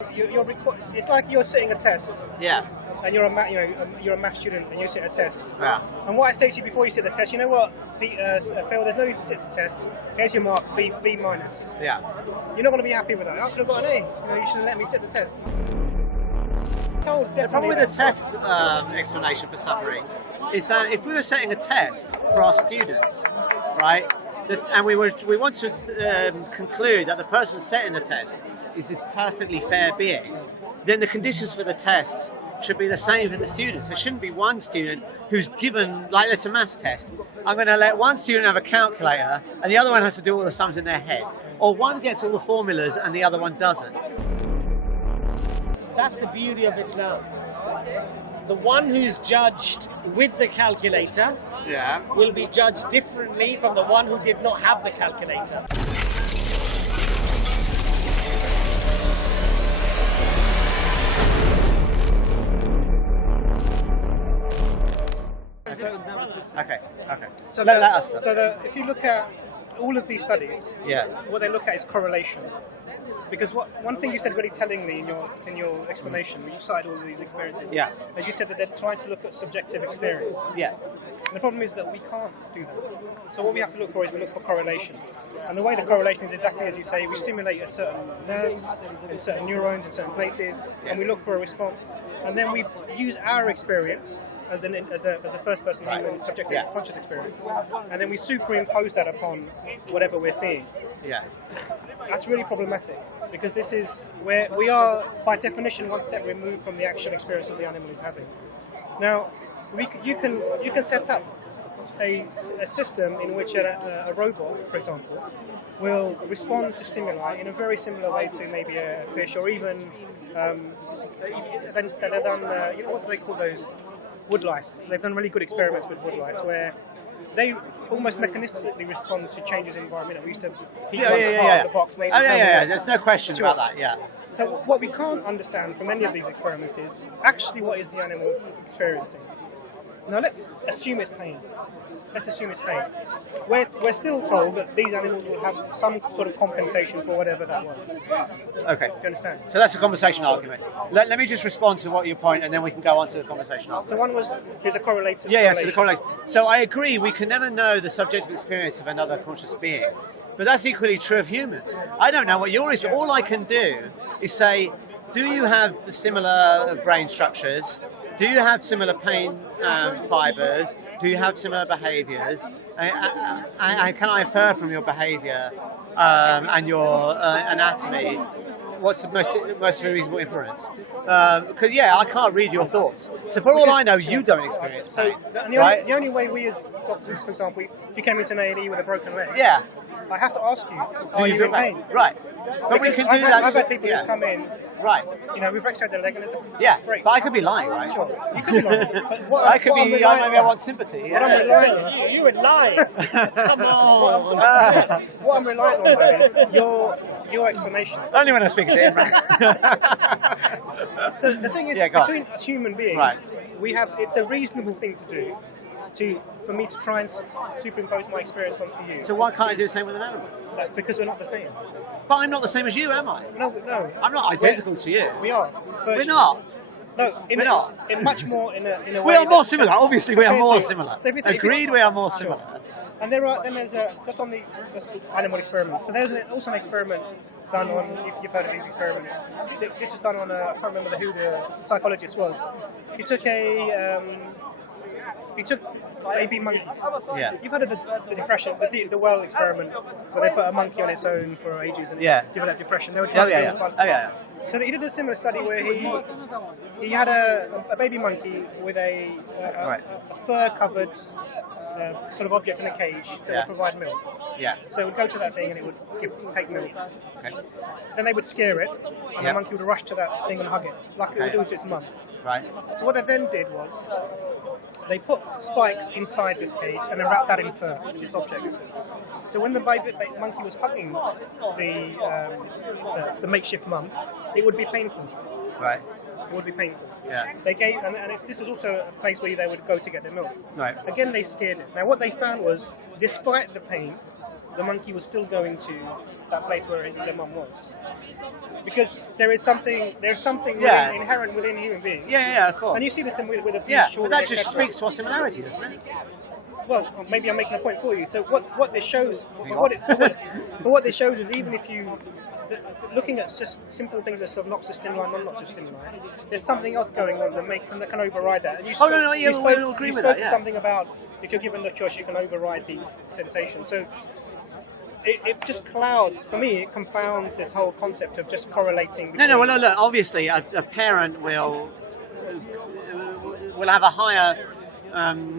It's like you're sitting a test. Yeah. And you're a math student and you sit a test. Yeah. And what I say to you before you sit the test, you know what, Phil, there's no need to sit the test. Here's your mark, B minus. Yeah. You're not going to be happy with that. I could have got an A. You should have let me sit the test. The problem with the test explanation for suffering is that if we were setting a test for our students, right, and we want to conclude that the person setting the test is this perfectly fair being, then the conditions for the test should be the same for the students. There shouldn't be one student who's given, like it's a maths test, I'm going to let one student have a calculator and the other one has to do all the sums in their head. Or one gets all the formulas and the other one doesn't. That's the beauty of Islam. The one who's judged with the calculator will be judged differently from the one who did not have the calculator. Okay. So if you look at all of these studies, what they look at is correlation. Because one thing you said really tellingly in your explanation, when you cited all of these experiences, as you said that they're trying to look at subjective experience. Yeah. And the problem is that we can't do that. So what we have to look for is we look for correlation. And the way the correlation is exactly as you say, we stimulate a certain nerves and certain neurons in certain places, and we look for a response. And then we use our experience as a first person human subjective conscious experience, and then we superimpose that upon whatever we're seeing. Yeah. That's really problematic because this is where we are, by definition, one step removed from the actual experience that the animal is having. Now, you can set up a system in which a robot, for example, will respond to stimuli in a very similar way to maybe a fish, or even events that are done. What do they call those? Woodlice. They've done really good experiments with woodlice where they almost mechanistically respond to changes in environment. We used to heat part of the box. There's no question about that. Yeah. So what we can't understand from any of these experiments is actually what is the animal experiencing. Now let's assume it's pain. We're still told that these animals will have some sort of compensation for whatever that was. Okay. Do you understand? So that's a conversation argument. Let me just respond to what your point, and then we can go on to the conversation argument. So one was, there's a correlation. So the correlation. So I agree, we can never know the subjective experience of another conscious being. But that's equally true of humans. I don't know what yours is, but all I can do is say, do you have similar brain structures? Do you have similar pain fibers? Do you have similar behaviours? Can I infer from your behaviour and your anatomy what's the most reasonable inference? Because I can't read your thoughts. So for all I know, you don't experience pain. The only way we as doctors, for example, if you came into an A&E with a broken leg, I have to ask you, are you in pain? Right. But we can do that. I've had people who come in. Right. We've x-rayed their leg and it's great. But I could be lying, right? Sure. You could be lying. But maybe I want sympathy. What I'm relying on. You would lie. Come on. What I'm relying on though is your explanation. Only when I speak to him. So the thing is, between human beings, it's a reasonable thing to do. For me to try and superimpose my experience onto you. So why can't I do the same with an animal? Because we're not the same. But I'm not the same as you, am I? No. I'm not identical to you. We are. We're not. No, we're not. In much more in a way. We are more similar. Obviously, we are more similar. So Agreed, we are more similar. And there's just on the animal experiment. So there's also an experiment done on, if you've heard of these experiments. This was done on I can't remember who the psychologist was. He took baby monkeys. Yeah. You've heard of the depression, the well experiment, where they put a monkey on its own for ages and it developed depression. They were trying So he did a similar study where he had a baby monkey with a fur-covered sort of object in a cage that would provide milk. Yeah. So it would go to that thing and it would take milk. Okay. Then they would scare it, and the monkey would rush to that thing and hug it, like it would do to its mum. Right. So what they then did was they put spikes inside this cage and then wrapped that in fur, this object. So when the baby monkey was hugging the makeshift mum, it would be painful. Right. It would be painful. Yeah. They gave, and this was also a place where they would go to get their milk. Right. Again, they scared it. Now, what they found was, despite the pain, the monkey was still going to that place where the mum was, because there's something inherent within human beings. Yeah, of course. And you see this with abuse. Yeah, children, but that just etc. speaks to our similarity, doesn't it? Well, maybe I'm making a point for you. So what this shows, what this shows is even if you looking at simple things that are noxious stimuli, non-noxious stimuli, there's something else going on that can override that. And you we'll agree with that. Yeah. Something about if you're given the choice, you can override these sensations. So it just clouds, for me, it confounds this whole concept of just correlating. No. Look, obviously, a parent will have a higher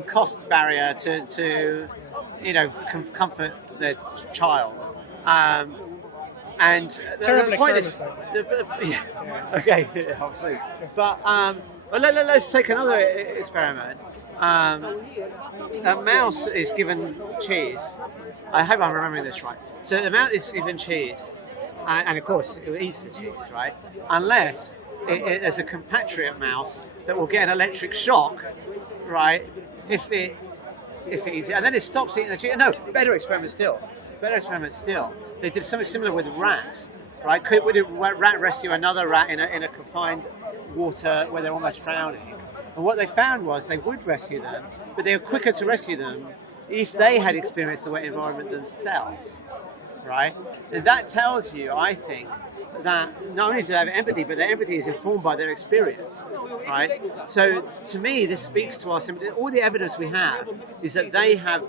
cost barrier to comfort their child. And terrible the point is, okay, obviously. But let's take another experiment. A mouse is given cheese. I hope I'm remembering this right. So the mouse is given cheese, and of course it eats the cheese, right? Unless there's a compatriot mouse that will get an electric shock, right? If it eats it, and then it stops eating the cheese. No, better experiment still. They did something similar with rats, right? Would a rat rescue another rat in a confined water where they're almost drowning? And what they found was they would rescue them, but they were quicker to rescue them if they had experienced the wet environment themselves, right? And that tells you, I think, that not only do they have empathy, but their empathy is informed by their experience, right? So to me, this speaks to us. All the evidence we have is that they have,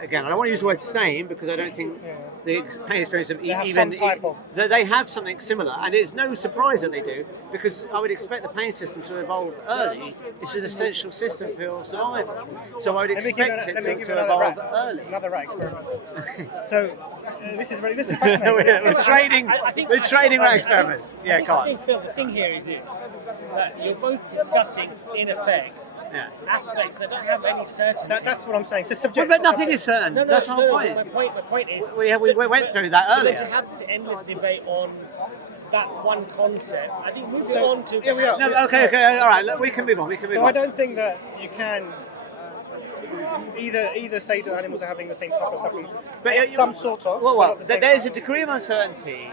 again, I don't want to use the word same because I don't think the pain experience of they have something similar, and it's no surprise that they do, because I would expect the pain system to evolve early. It's an essential system for survival, so I would expect it to evolve early. Another rat experiment. So this is fascinating. we're trading rat experiments. Yeah, go on. I think, Phil, the thing here is this: that you're both discussing, in effect, aspects that don't have any certainty. That's what I'm saying. So subjective. But nothing is certain. That's the whole point. My point is, we went through that earlier. To have this endless debate on that one concept, I think moving on to we are. No, okay, all right. We can move on. So I don't think that you can either say that animals are having the same type of suffering, but some sort of. Well, there's a degree of uncertainty,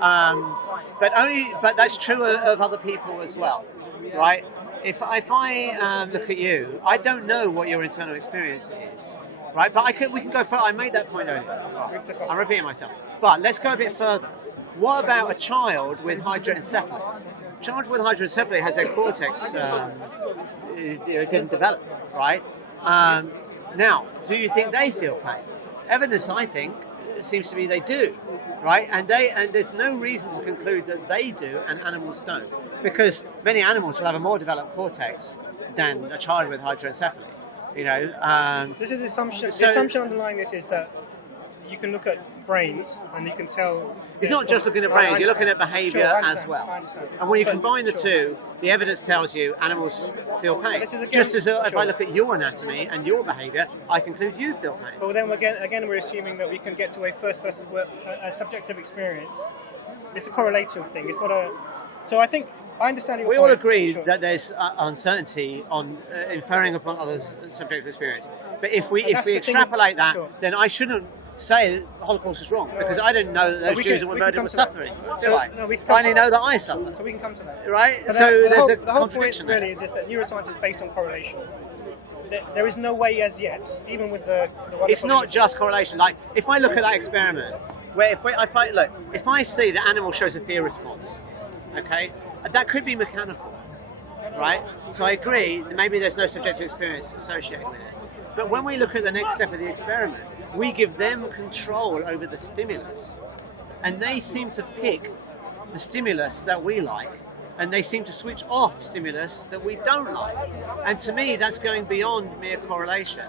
but that's true of other people as well, right? If I look at you, I don't know what your internal experience is, right? But we can go further. I made that point earlier. I'm repeating myself. But let's go a bit further. What about a child with hydroencephaly? A child with hydroencephaly has their cortex didn't develop, right? Now, do you think they feel pain? Evidence, I think, seems to be they do, right? And there's no reason to conclude that they do and animals don't, because many animals will have a more developed cortex than a child with hydroencephaly. This is the assumption. The assumption underlying this is that you can look at brains and you can tell. It's not just looking at brains; you're looking at behaviour as well. And when you combine the two, the evidence tells you animals feel pain. Just as if I look at your anatomy and your behaviour, I conclude you feel pain. But then again, we're assuming that we can get to a first-person, a subjective experience. It's a correlative thing. It's not a. So I think I understand your point. We all agree that there's uncertainty on inferring upon others' subjective experience. But if we extrapolate that, then I shouldn't say the Holocaust is wrong, because I didn't know that those Jews that were murdered were suffering. I only know that I suffer. So we can come to that. Right? So there's a contradiction there. The whole point really is that neuroscience is based on correlation. There is no way as yet, even with the it's not just correlation. Like, if I look at that experiment, where if I see the animal shows a fear response, okay, that could be mechanical, right? So I agree that maybe there's no subjective experience associated with it. But when we look at the next step of the experiment, we give them control over the stimulus, and they seem to pick the stimulus that we like, and they seem to switch off stimulus that we don't like. And to me, that's going beyond mere correlation.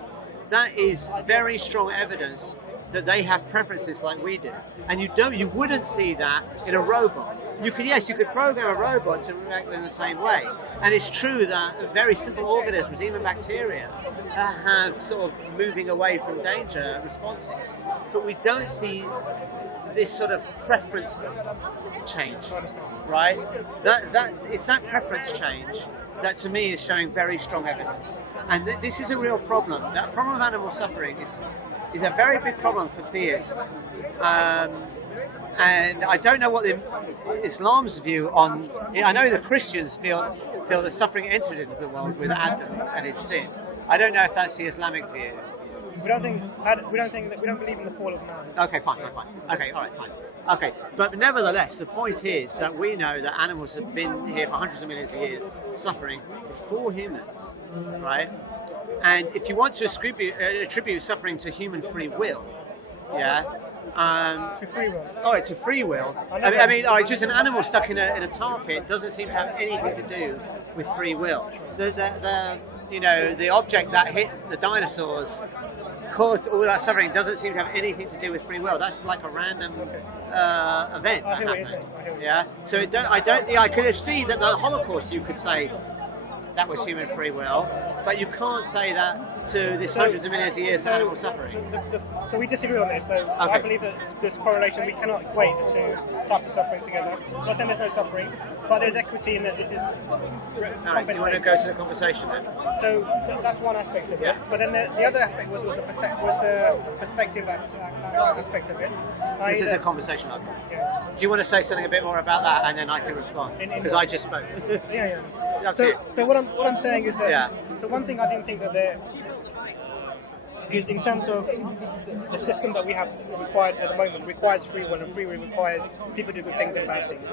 That is very strong evidence that they have preferences like we do. And you wouldn't see that in a robot. You could program a robot to react in the same way. And it's true that very simple organisms, even bacteria, have sort of moving away from danger responses. But we don't see this sort of preference change, right? It's that preference change that to me is showing very strong evidence. And this is a real problem. That problem of animal suffering is a very big problem for theists. And I don't know what Islam's view on. I know the Christians feel that suffering entered into the world with Adam and his sin. I don't know if that's the Islamic view. We don't believe in the fall of man. Okay, fine. Okay, all right, fine. Okay, but nevertheless, the point is that we know that animals have been here for hundreds of millions of years, suffering before humans, right? And if you want to attribute suffering to human free will, to free will. Oh, to free will. I mean, all right, just an animal stuck in a tar pit doesn't seem to have anything to do with free will. The object that hit the dinosaurs caused all that suffering doesn't seem to have anything to do with free will. That's like a random event. I hear what you're saying. Yeah. So I could see that the Holocaust, you could say that was human free will, but you can't say that to this hundreds of millions of years of animal suffering. So we disagree on this. So I believe that this correlation, we cannot equate the two types of suffering together. I'm not saying there's no suffering, but there's equity in that this is compensating. Do you want to go to the conversation then? So that's one aspect of it. But then the other aspect was the perspective aspect of it. This is the conversation I've got. Yeah. Do you want to say something a bit more about that, and then I can respond? Because I just spoke. Yeah. That's it. So what I'm saying is that. So one thing I didn't think that there is, in terms of the system that we have required at the moment, requires free will, and free will requires people to do good things and bad things.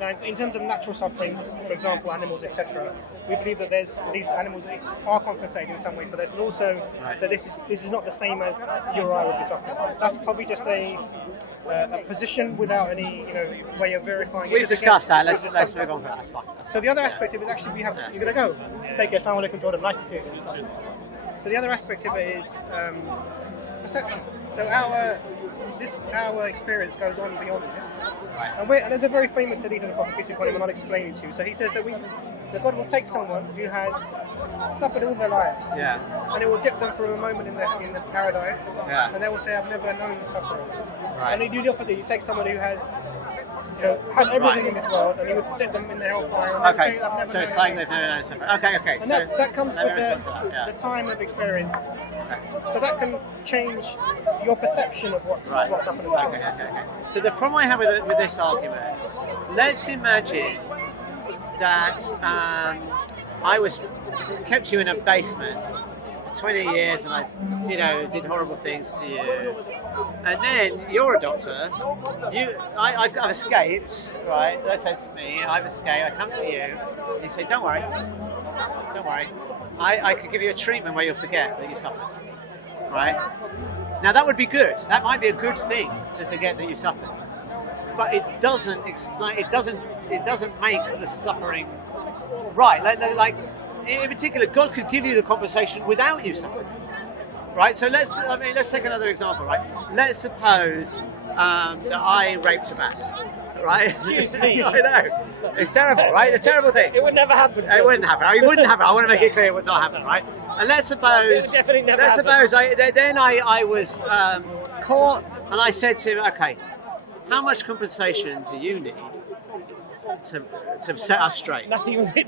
Now, in terms of natural suffering, for example, animals, etc., we believe that these animals are compensated in some way for this, and also that this is not the same as you or I would be suffering. That's probably just a position without any way of verifying. We've discussed that. Let's move on to that. That's fine. So the other aspect of it, actually, you're going to go. Take care. Assalamu alaikum, Jordan. Nice to see you. So the other aspect of it is perception. So our experience goes on beyond this. And there's a very famous hadith of the Prophet, peace be upon him, and I'll explain it to you. So he says that God will take someone who has suffered all their lives, and it will dip them for a moment in the paradise, and they will say, "I've never known suffering." And they do the opposite. You take someone who has had everything in this world, and he would dip them in the hellfire. And Okay, so it's like they've never known suffering. Okay. And that comes with the time of experience. So that can change your perception of what's happening. Okay. So the problem I have with this argument, let's imagine that I kept you in a basement for 20 years and I, did horrible things to you, and then you're a doctor. I've escaped, right? Let's say it's me. I've escaped. I come to you. And you say, "Don't worry. I could give you a treatment where you'll forget that you suffered." Right? Now that would be good. That might be a good thing to forget that you suffered, but it doesn't explain. It doesn't make the suffering right. Like in particular, God could give you the compensation without you suffering. Right? So let's take another example. Right? Let's suppose that I raped a bat. Right? Excuse me. I know. It's terrible, right? It's a terrible thing. It would never happen. It wouldn't happen. It wouldn't happen. I want to make it clear it would not happen, right? And let's suppose. It would definitely never happen. I was caught, and I said to him, "Okay, how much compensation do you need to set us straight?" Nothing would be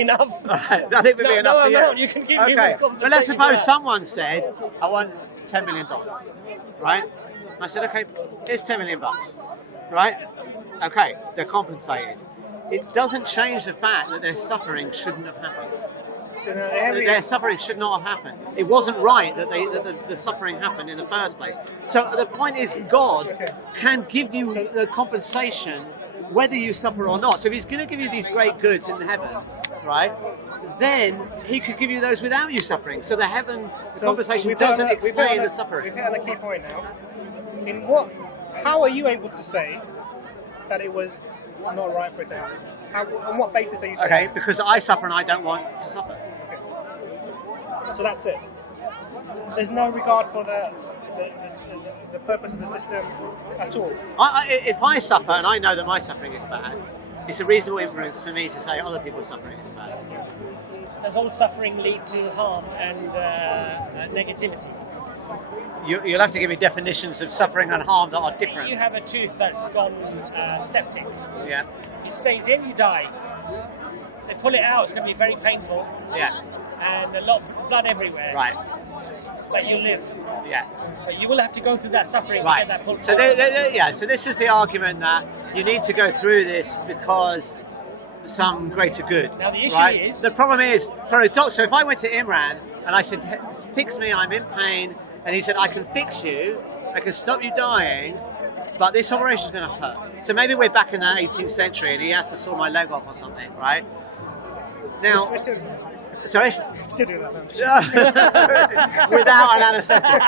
enough. Right. Nothing would be enough. No for amount you. you can give me with compensation. But let's suppose someone said, "I want $10 million," right? I said, "Okay, here's $10 million, right?" Okay, they're compensated. It doesn't change the fact that their suffering shouldn't have happened. So their suffering should not have happened. It wasn't right that the suffering happened in the first place. So the point is, God can give you the compensation whether you suffer or not. So if He's going to give you these great goods in heaven, right, then He could give you those without you suffering. So the compensation doesn't explain the suffering. We've hit on a key point now. How are you able to say that it was not right for it to happen? On what basis are you saying? Okay, because I suffer and I don't want to suffer. Okay. So that's it. There's no regard for the purpose of the system at all. If I suffer and I know that my suffering is bad, it's a reasonable inference for me to say other people's suffering is bad. Does all suffering lead to harm and negativity? You'll have to give me definitions of suffering and harm that are different. You have a tooth that's gone septic. Yeah. It stays in, you die. They pull it out, it's going to be very painful. Yeah. And a lot of blood everywhere. Right. that you live. Yeah. You will have to go through that suffering Right. to get that culture. So so this is the argument that you need to go through this because some greater good. Now the issue is... The problem is, for a doctor, so if I went to Imran and I said, fix me, I'm in pain, and he said, I can fix you, I can stop you dying, but this operation is going to hurt. So maybe we're back in the 18th century and he has to saw my leg off or something, right? Now... Sorry? Still do that. Without an anaesthetic.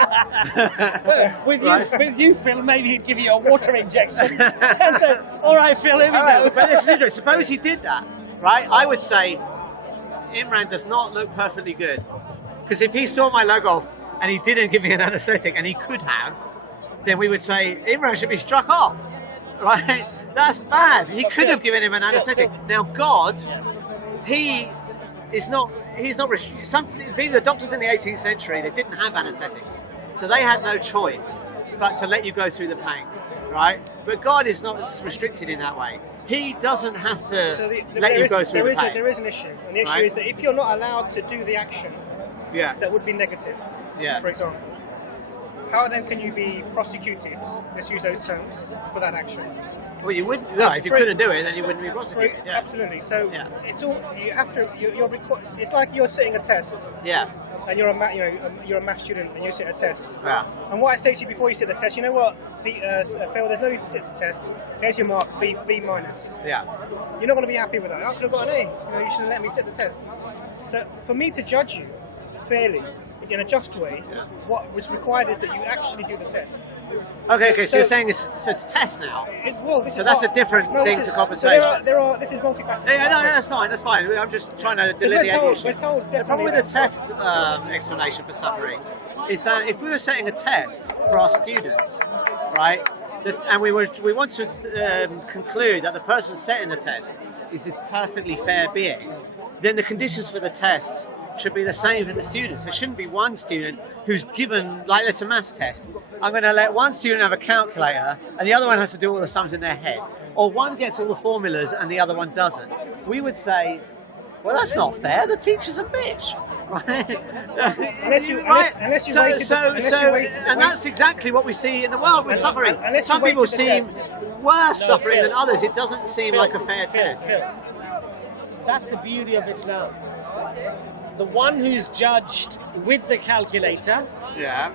With you, Phil, maybe he'd give you a water injection and say, all right, Phil, here we go. But this is interesting. Suppose he did that, right? I would say Imran does not look perfectly good. Because if he saw my leg off and he didn't give me an anaesthetic, and he could have, then we would say Imran should be struck off, right? That's bad. He could have given him an anaesthetic. Now God, he's not restricted. Maybe the doctors in the 18th century, they didn't have anaesthetics, so they had no choice but to let you go through the pain, right? But God is not restricted in that way. He doesn't have to let you go through the pain. There is an issue, and the issue is that if you're not allowed to do the action that would be negative, for example, how then can you be prosecuted, let's use those terms, for that action? Well, you wouldn't. No, if you couldn't do it, then you wouldn't be prosecuted. Yeah. Absolutely. So it's all you have to. It's like you're sitting a test. Yeah. And you're a math student, and you sit a test. Yeah. And what I say to you before you sit the test, you know what, Phil? There's no need to sit the test. Here's your mark, B minus. Yeah. You're not going to be happy with that. I could have got an A. You should have let me sit the test. So for me to judge you fairly in a just way, what was required is that you actually do the test. Okay, so you're saying it's a test now? So that's a different thing to compensation. So this is multifaceted. Yeah, no, that's fine. I'm just trying to delineate the issue. The problem with the test explanation for suffering is that if we were setting a test for our students, right, and we want to conclude that the person setting the test is this perfectly fair being, then the conditions for the test should be the same for the students. There shouldn't be one student who's given, like it's a maths test. I'm going to let one student have a calculator and the other one has to do all the sums in their head. Or one gets all the formulas and the other one doesn't. We would say, well, that's not fair. The teacher's a bitch. Right? And that's exactly what we see in the world with suffering. Some people seem worse suffering than others. It doesn't seem like a fair test. That's the beauty of Islam. The one who's judged with the calculator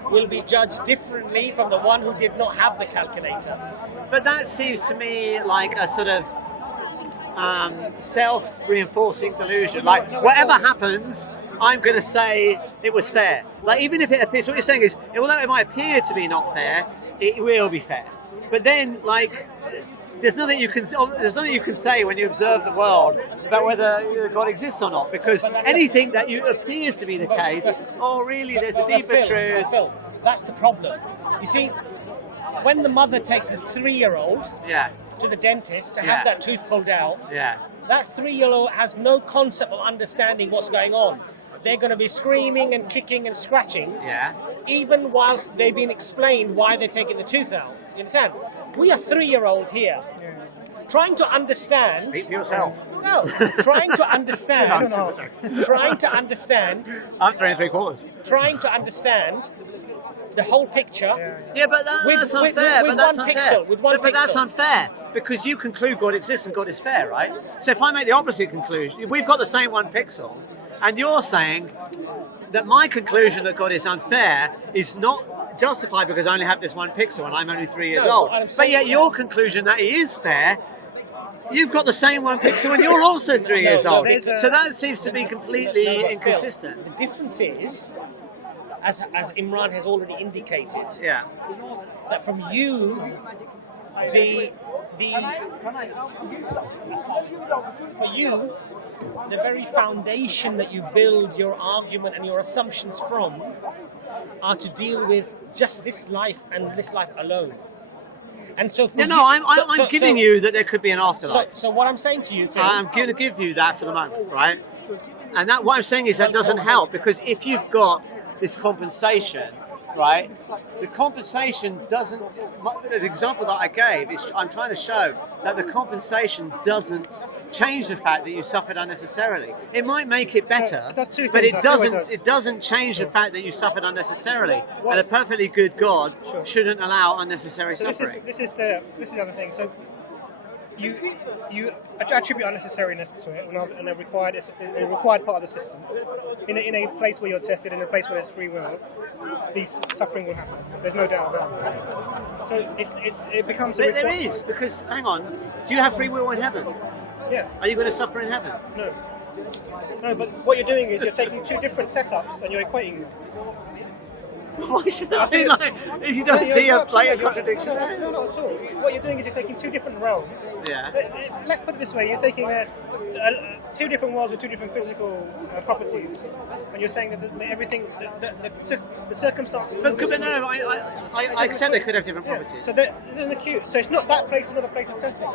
will be judged differently from the one who did not have the calculator. But that seems to me like a sort of self-reinforcing delusion. Like, whatever happens, I'm going to say it was fair. Like, even if it appears, what you're saying is, although it might appear to be not fair, it will be fair. But then, like, there's nothing you can say when you observe the world about whether God exists or not, because anything that appears to be the case, really there's a deeper truth. Phil, that's the problem. You see, when the mother takes the 3-year-old to the dentist to have that tooth pulled out, that 3-year-old has no concept of understanding what's going on. They're going to be screaming and kicking and scratching, even whilst they've been explained why they're taking the tooth out. You understand? We are 3-year-olds here, trying to understand. Speak for yourself. No, trying to understand. Trying to understand. I'm 3 3/4. Trying to understand the whole picture. Yeah, but that's unfair. With one pixel. But that's unfair because you conclude God exists and God is fair, right? So if I make the opposite conclusion, we've got the same 1 pixel, and you're saying that my conclusion that God is unfair is not justified because I only have this 1 pixel and I'm only 3 years old. But yet your conclusion that he is fair, you've got the same 1 pixel and you're also 3 years old. So that seems to be completely inconsistent. The difference is, as Imran has already indicated, that from you, the very foundation that you build your argument and your assumptions from are to deal with just this life and this life alone. And so I'm giving you that there could be an afterlife. So what I'm saying to you, Phil, I'm going to give you that for the moment, right? And that what I'm saying is that doesn't help, because if you've got this compensation right? The compensation doesn't. The example that I gave is I'm trying to show that the compensation doesn't change the fact that you suffered unnecessarily. It might make it better, does two but things. it doesn't. It doesn't change the fact that you suffered unnecessarily. And a perfectly good God shouldn't allow unnecessary suffering. This is the other thing. So you attribute unnecessariness to it, and a required part of the system. In a place where you're tested, in a place where there's free will, these suffering will happen. There's no doubt about it. So it becomes. But there is, because hang on, do you have free will in heaven? Yeah. Are you going to suffer in heaven? No. No, but what you're doing is you're taking two different setups and you're equating them. Why should I be like, if you don't see a blatant contradiction there? No, not at all. What you're doing is you're taking two different realms. Yeah. Let's put it this way, you're taking two different worlds with two different physical properties, and you're saying that everything, the circumstances... But no, I accept they could have different properties. So there's an acute, so it's not that place is not a place of testing.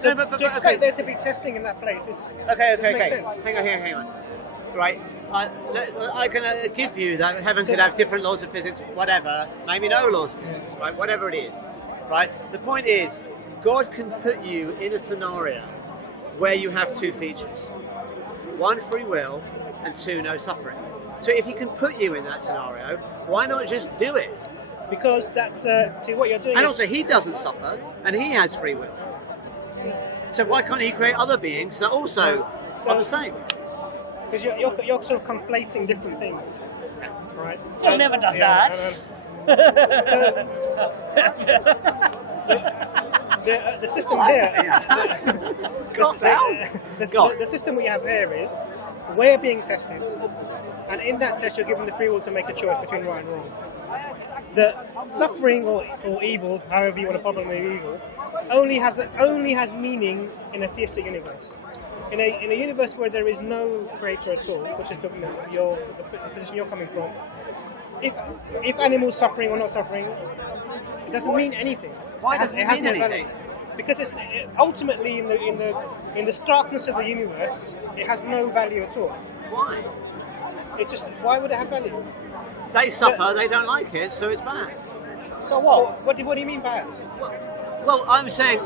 So no, but to expect there to be testing in that place is... Okay. Sense. Hang on. Right. I can give you that heaven could have different laws of physics, whatever, maybe no laws of physics, right? Whatever it is, right? The point is, God can put you in a scenario where you have two features. One, free will, and two, no suffering. So if he can put you in that scenario, why not just do it? Because that's, see what you're doing. And also, he doesn't suffer, and he has free will. So why can't he create other beings that also are the same? Because you're sort of conflating different things, right? Phil never does that. The system here, the system we have here is we're being tested, and in that test you're given the free will to make a choice between right and wrong. The suffering or evil, however you want to probably evil, only has meaning in a theistic universe. In a universe where there is no creator at all, which is the position you're coming from, if animals suffering or not suffering, it doesn't mean anything. Why doesn't it mean anything? Because it's ultimately in the starkness of the universe, it has no value at all. Why? Why would it have value? They suffer, they don't like it, so it's bad. So what? What do you mean bad? Well, I'm saying,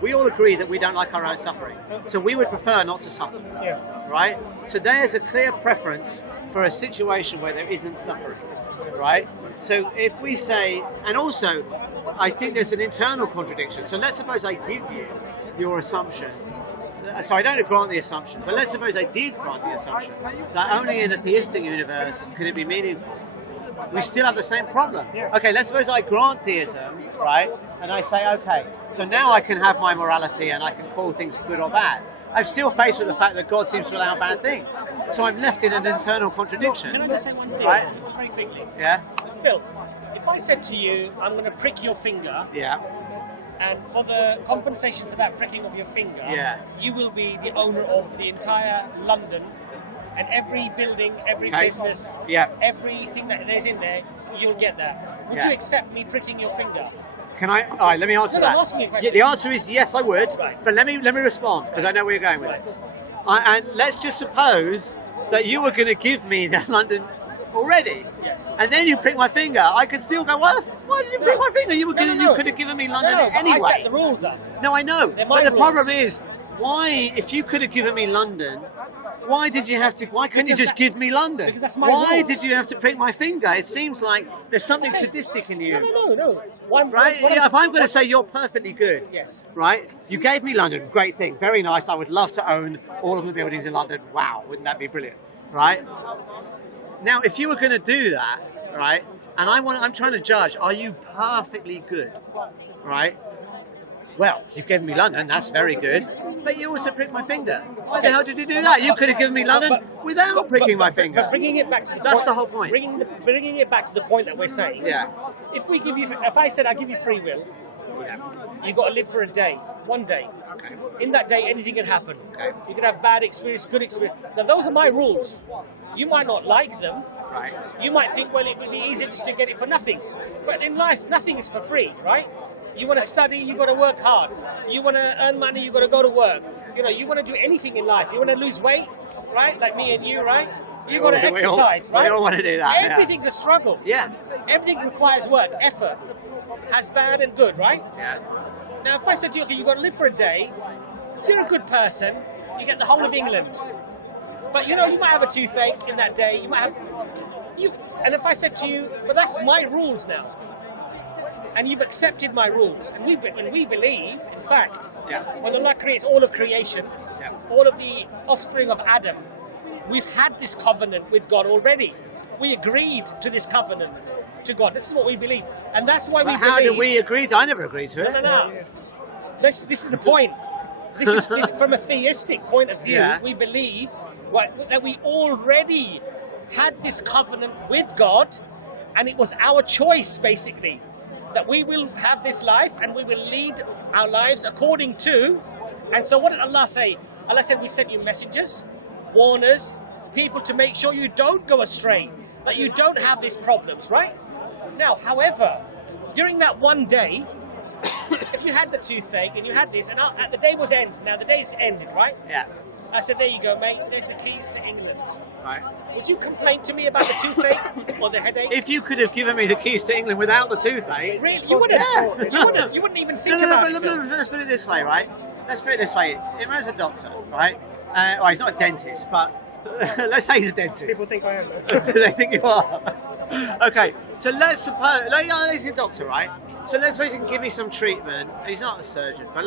we all agree that we don't like our own suffering. So we would prefer not to suffer. Yeah. Right? So there's a clear preference for a situation where there isn't suffering. Right? So if we say, and also, I think there's an internal contradiction. So let's suppose I give you your assumption. So I don't grant the assumption, but let's suppose I did grant the assumption that only in a theistic universe could it be meaningful. We still have the same problem. Yeah. Okay, let's suppose I grant theism, right? And I say, okay, so now I can have my morality and I can call things good or bad. I'm still faced with the fact that God seems to allow bad things. So I'm left in an internal contradiction. Can I just say one thing? Right? Very quickly. Yeah? Phil, if I said to you, I'm going to prick your finger, Yeah. and for the compensation for that pricking of your finger, you will be the owner of the entire London, and every building, every business, everything that there's in there, you'll get that. Would you accept me pricking your finger? Can I? All right, let me answer that. I'm asking you a question. The answer is yes, I would. Right. But let me respond, because I know where you're going with this. And let's just suppose that you were going to give me the London already. Yes. And then you prick my finger. I could still go, what? Why did you prick my finger? You could have given me London anyway. I set the rules up. No, I know. But the problem is, why, if you could have given me London, why couldn't you just give me London? Because that's my Why rules. did you have to prick my finger? It seems like there's something sadistic in you. No. Right? If I'm going to say you're perfectly good, Yes. right? You gave me London, great thing, very nice. I would love to own all of the buildings in London. Wow, wouldn't that be brilliant? Right? Now, if you were going to do that, right? And I'm trying to judge, are you perfectly good? Right? Well, you gave me London, that's very good. But you also pricked my finger. Why the hell did you do that? You could have given me London without pricking my finger. But bringing it back to That's the whole point. Bringing it back to the point that we're saying. Yeah. If I said I give you free will, you got to live for a day, one day. Okay. In that day, anything can happen. Okay. You can have bad experience, good experience. Now, those are my rules. You might not like them. Right. You might think, well, it would be easier just to get it for nothing. But in life, nothing is for free, right? You want to study, you got to work hard. You want to earn money, you got to go to work. You want to do anything in life. You want to lose weight, right? Like me and you, right? You've got to exercise, right? We all want to do that. Everything's a struggle. Yeah. Everything requires work, effort. Has bad and good, right? Yeah. Now, if I said to you, okay, you've got to live for a day, if you're a good person, you get the whole of England. But you know, you might have a toothache in that day. You might have. And if I said to you, but that's my rules now, and you've accepted my rules, and when we believe, in fact, when Allah creates all of creation, all of the offspring of Adam, we've had this covenant with God already. We agreed to this covenant to God. This is what we believe, and that's why we believe. How did we agree? I never agreed to it. No. This is the point. This is from a theistic point of view. We believe that we already had this covenant with God, and it was our choice, basically, that we will have this life and we will lead our lives according to. And so what did Allah say? Allah said, we sent you messengers, warners, people to make sure you don't go astray, that you don't have these problems, right? Now, however, during that one day, if you had the toothache and you had this, and the day was ended, now the day's ended, right? Yeah. I said, there you go, mate, there's the keys to England. Right. Would you complain to me about the toothache or the headache? If you could have given me the keys to England without the toothache... Really? You wouldn't? Yeah. You wouldn't even think about it. Let's put it this way, right? Let's put it this way. Imran's a doctor, right? Well, he's not a dentist, but let's say he's a dentist. People think I am, though. They think you are. Okay, so let's suppose... he's a doctor, right? So let's suppose he can give me some treatment. He's not a surgeon, but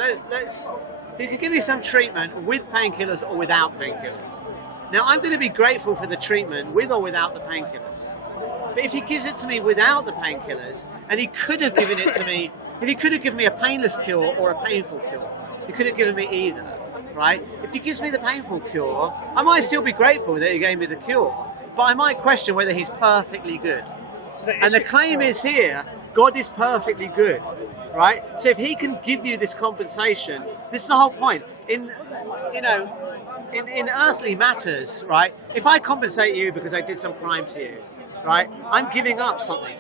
he can give me some treatment with painkillers or without painkillers. Now, I'm going to be grateful for the treatment with or without the painkillers. But if he gives it to me without the painkillers, and he could have given it to me, if he could have given me a painless cure or a painful cure, he could have given me either, right? If he gives me the painful cure, I might still be grateful that he gave me the cure, but I might question whether he's perfectly good. And the claim is here, God is perfectly good, right? So if he can give you this compensation, this is the whole point. In earthly matters, right? If I compensate you because I did some crime to you, right? I'm giving up something.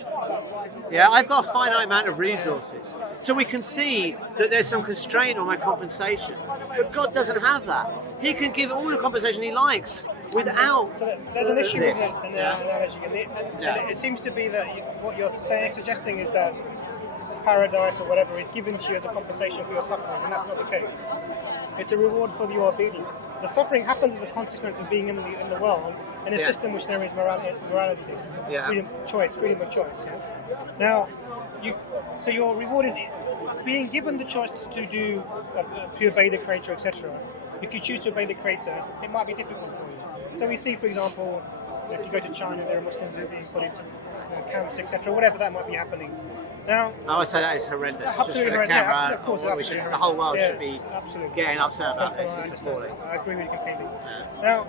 Yeah, I've got a finite amount of resources. So we can see that there's some constraint on my compensation. But God doesn't have that. He can give all the compensation he likes without there's an issue this. with the analogy. It seems to be that what you're suggesting is that paradise or whatever is given to you as a compensation for your suffering, and that's not the case. It's a reward for your obedience. The suffering happens as a consequence of being in the world in a system which there is morality, freedom of choice. Now, so your reward is being given the choice to obey the Creator, etc. If you choose to obey the Creator, it might be difficult for you. So we see, for example, if you go to China, there are Muslims who are being put into camps, etc. Whatever that might be happening. Now, I would say that is horrendous. Just for the camera, of course, the whole world should be getting upset about this. It's appalling. I agree with you completely. Now,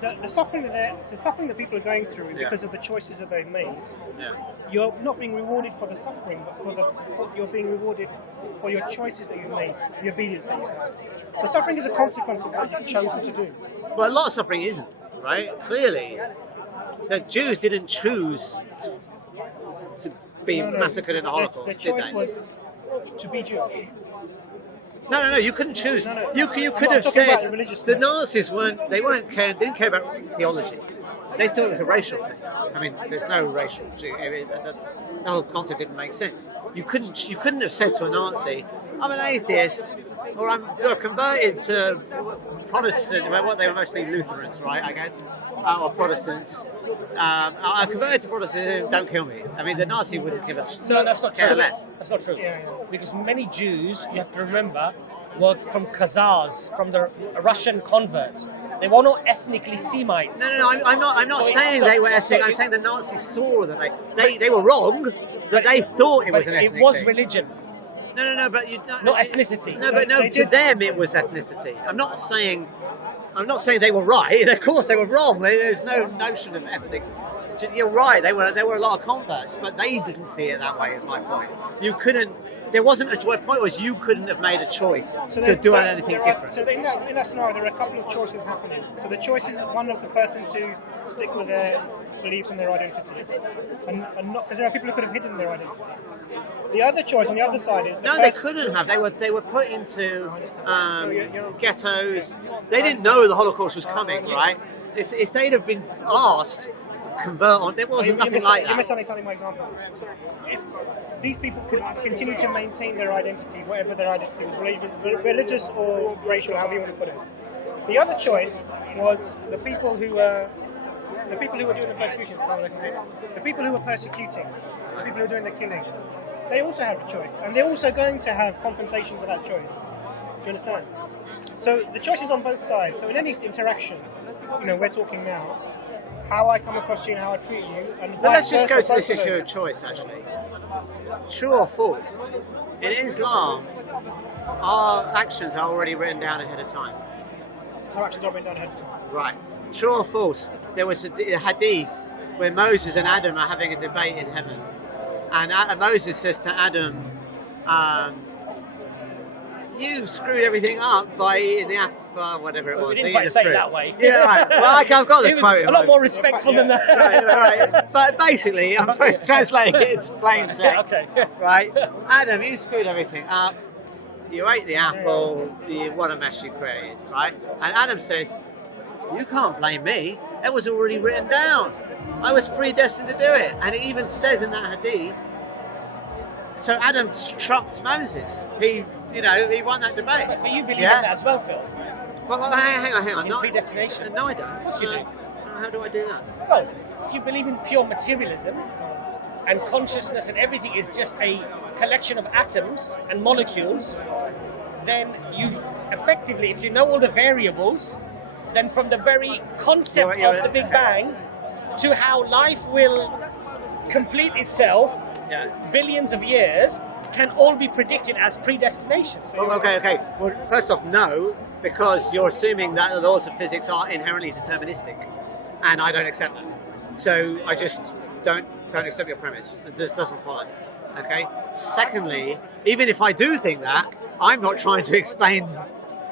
the suffering that people are going through is because of the choices that they've made. You're not being rewarded for the suffering, but you're being rewarded for your choices that you've made, the obedience that you have. The suffering is a consequence of what you've chosen to do. Well, a lot of suffering isn't, right? Clearly, the Jews didn't choose to be massacred in the Holocaust, the choice was to be Jewish. No, you couldn't choose. No. You could have said the Nazis didn't care about theology. They thought it was a racial thing. I mean, there's no racial. The whole concept didn't make sense. You couldn't have said to a Nazi, "I'm an atheist," or "I'm converted to Protestant." Well, they were mostly Lutherans, right? I guess, or Protestants. I'm converted to Protestantism. Don't kill me. I mean, the Nazi wouldn't give a shit. So that's not true. Less. That's not true. Because many Jews, you have to remember, were from Khazars, from the Russian converts. They were not ethnically Semites. No. I'm not saying they were ethnic. I'm saying the Nazis saw that they were wrong. That they thought it was an ethnic thing. It was religion. No, but you don't. Not ethnicity. No, to them it was ethnicity. I'm not saying they were right. Of course they were wrong. There's no notion of ethnic. You're right. There were a lot of converts, but they didn't see it that way. Is my point. You couldn't. There wasn't a point was you couldn't have made a choice to do anything different. So in that scenario, there are a couple of choices happening. So the choice is one of the person to stick with their beliefs and their identities, and not because there are people who could have hidden their identities. The other choice on the other side is they couldn't have. They were put into ghettos. They didn't know the Holocaust was coming, right? if they'd have been asked convert on, there wasn't nothing like that. You're misunderstanding my example. If these people could continue to maintain their identity, whatever their identity was, religious or racial, however you want to put it. The other choice was the people who were doing the persecution, the people who were persecuting, the people who were doing the killing. They also have a choice, and they're also going to have compensation for that choice. Do you understand? So the choice is on both sides. So in any interaction, we're talking now, how I come across you and how I treat you. And but let's just go to this issue of choice, actually. True or false? In Islam, our actions are already written down ahead of time. Our actions are written down ahead of time. Right. True or false? There was a hadith where Moses and Adam are having a debate in heaven. And Moses says to Adam, you screwed everything up by eating the apple, whatever it was. We didn't quite say it that way. Yeah, right. Well, I've got the quote. A lot more respectful than that. Right. But basically, I'm translating it into plain text. Okay. Right? Adam, you screwed everything up. You ate the apple. What a mess you created. Right? And Adam says, you can't blame me. It was already written down. I was predestined to do it. And it even says in that hadith, so Adam trumped Moses. He won that debate. But you believe in that as well, Phil? Well, hang on. In predestination? No, I don't. Of course you do. How do I do that? Well, if you believe in pure materialism, and consciousness and everything is just a collection of atoms and molecules, then you effectively, if you know all the variables, then from the very concept of the Big Bang to how life will complete itself, billions of years, can all be predicted as predestination. So okay. Well, first off, no, because you're assuming that the laws of physics are inherently deterministic, and I don't accept that. So I just don't accept your premise. It just doesn't follow. Okay. Secondly, even if I do think that, I'm not trying to explain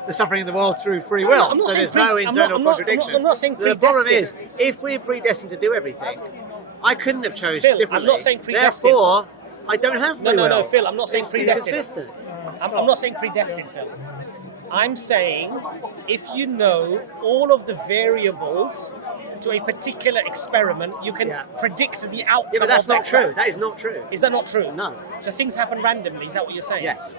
the suffering in the world through free will. So there's no internal contradiction. I'm not saying predestined. The problem is, if we're predestined to do everything, I couldn't have chosen differently. I'm not saying predestined. Therefore, I don't have free will. No, Phil, I'm not saying predestined. Consistent. I'm not saying predestined, Phil. I'm saying if you know all of the variables to a particular experiment, you can predict the outcome. Yeah, but that's not true. That is not true. Is that not true? No. So things happen randomly. Is that what you're saying? Yes.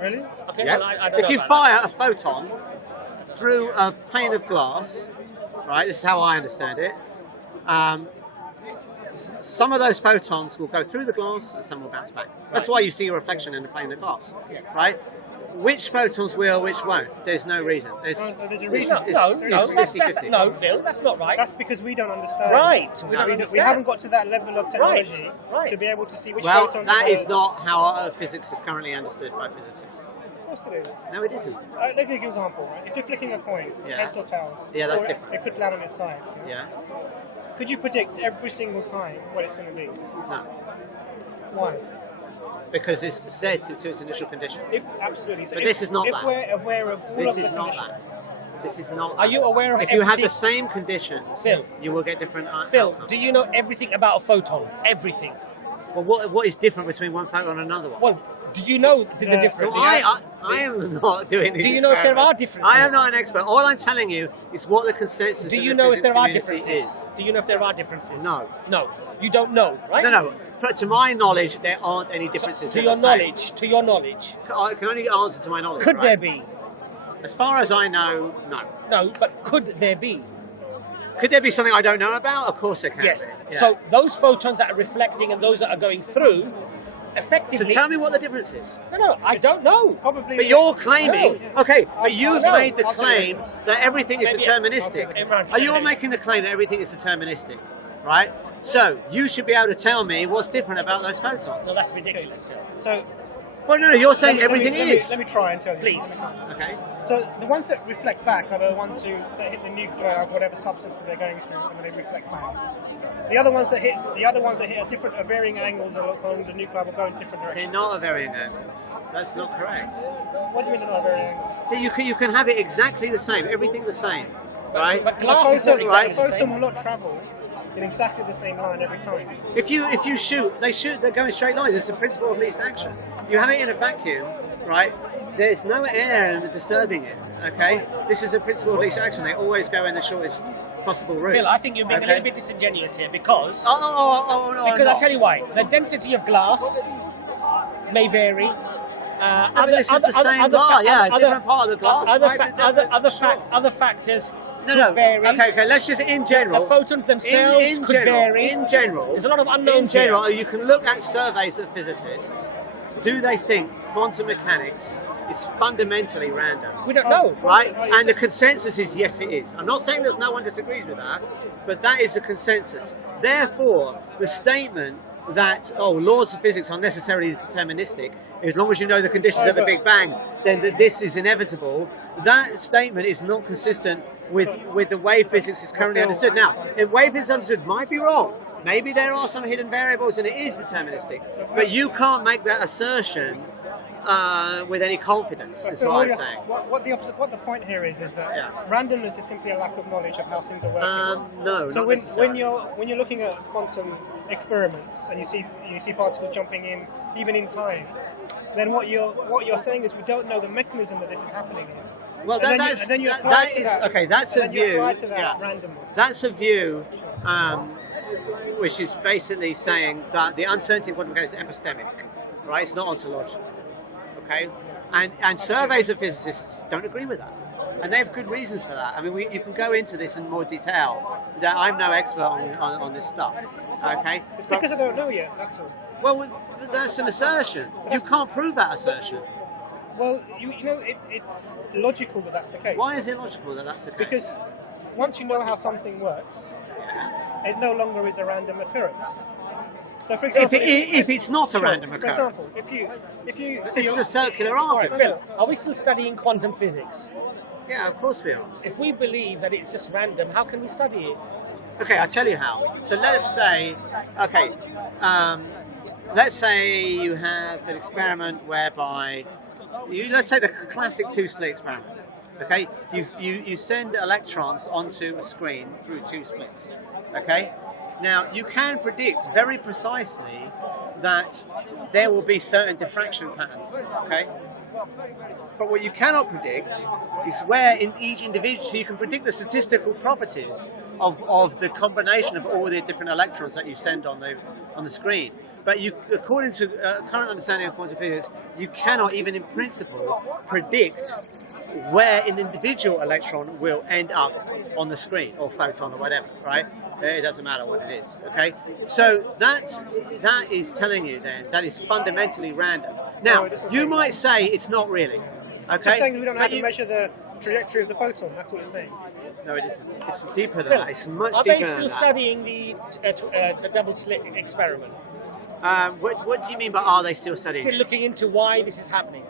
Really? Okay. Yeah. Well, I don't know if you about fire a photon through a pane of glass, right? This is how I understand it. Some of those photons will go through the glass and some will bounce back. That's why you see a reflection in the pane of glass, right? Which photons will, which won't? There's no reason. There's a reason. No, Phil, that's not right. That's because we don't understand. Right. We haven't got to that level of technology to be able to see which photons. Well, that is not how physics is currently understood by physicists. Of course it is. No, it isn't. Let me give you an example. Right? If you're flicking a coin, heads or tails, that's different. It could land on its side. Yeah. Could you predict every single time what it's going to be? No. Why? Because it says to its initial condition. Absolutely. So but this is not that. If we're aware of all this of is the not conditions. that. This is not. Are you aware of if you have the same conditions, Phil, you will get different Phil, outcomes. do you know everything about a photon? Everything. Well, what is different between one photon and another one? Well, do you know the difference? I am not doing these. Do you know if there are differences? I am not an expert. All I'm telling you is what the consensus do of you the know if physics there are community differences? is. Do you know if there are differences? No. No. You don't know, right? No. To my knowledge, there aren't any differences. So, to your knowledge. I can only answer to my knowledge. Could there be? As far as I know, no. No, but could there be? Could there be something I don't know about? Of course there can. Yes. Yeah. So those photons that are reflecting and those that are going through, effectively. So tell me what the difference is. No, I don't know. Probably. But you're claiming, Okay, but you've made the claim that everything is deterministic. Are you making the claim that everything is deterministic, right? So you should be able to tell me what's different about those photons. No, that's ridiculous, Phil. So. Well, no, you're saying everything is. Let me try and tell you. Please. Okay. So the ones that reflect back are the ones that hit the nuclei of whatever substance that they're going through, and they reflect back. The other ones that hit at varying angles along the nuclei will go in different directions. They're not at varying angles. That's not correct. What do you mean they're not at varying angles? You can have it exactly the same, everything the same, right? But glass is not exactly the same. The photon will not travel in exactly the same line every time. If you shoot, they're going straight lines. It's the principle of least action. You have it in a vacuum, right? There's no air disturbing it, okay? This is the principle of least action. They always go in the shortest possible route. Phil, I think you're being a little bit disingenuous here because... No, because I'll tell you why. The density of glass may vary. This is the same glass, different part of the glass. Other factors No. vary. Okay. Let's just in general. The photons themselves could vary. In general, there's a lot of unknowns. In general, you can look at surveys of physicists. Do they think quantum mechanics is fundamentally random? We don't know, right? And the consensus is yes, it is. I'm not saying there's no one disagrees with that, but that is the consensus. Therefore, the statement that laws of physics are necessarily deterministic, as long as you know the conditions of the Big Bang, then this is inevitable. That statement is not consistent with the way physics is currently understood. Now, the way physics is understood might be wrong. Maybe there are some hidden variables and it is deterministic, but you can't make that assertion with any confidence. Is what I'm saying. What the point here is that randomness is simply a lack of knowledge of how things are working. No. So when you're looking at quantum experiments and you see particles jumping in even in time, then what you're saying is we don't know the mechanism that this is happening in. Well, that's a view. Randomness. That's a view. Which is basically saying that the uncertainty in quantum mechanics is epistemic, right? It's not ontological, okay? And surveys of physicists don't agree with that, and they have good reasons for that. I mean, you can go into this in more detail. That I'm no expert on this stuff, okay? It's because I don't know yet. That's all. Well, that's an assertion. You can't prove that assertion. Well, it's logical that that's the case. Why is it logical that that's the case? Because once you know how something works, it no longer is a random occurrence. So, for example, if it's not a random occurrence, for example, if you see it's a circular argument. Phil, are we still studying quantum physics? Yeah, of course we are. If we believe that it's just random, how can we study it? Okay, I'll tell you how. So let's say, let's say you have an experiment whereby let's say the classic two-slit experiment. Okay, you send electrons onto a screen through two slits. Okay, now you can predict very precisely that there will be certain diffraction patterns. Okay, but what you cannot predict is where in each individual. So you can predict the statistical properties of the combination of all the different electrons that you send on the screen. But according to current understanding of quantum physics, you cannot even in principle predict where an individual electron will end up on the screen, or photon, or whatever, right? It doesn't matter what it is, okay? So that is telling you then that it's fundamentally random. Now, you might say it's not really, okay? It's just saying we don't know how to measure the trajectory of the photon, that's what it's saying. No, it isn't. It's deeper than that. It's much deeper than that. Are they still studying the double slit experiment? What do you mean by are they still studying? Still looking into why this is happening.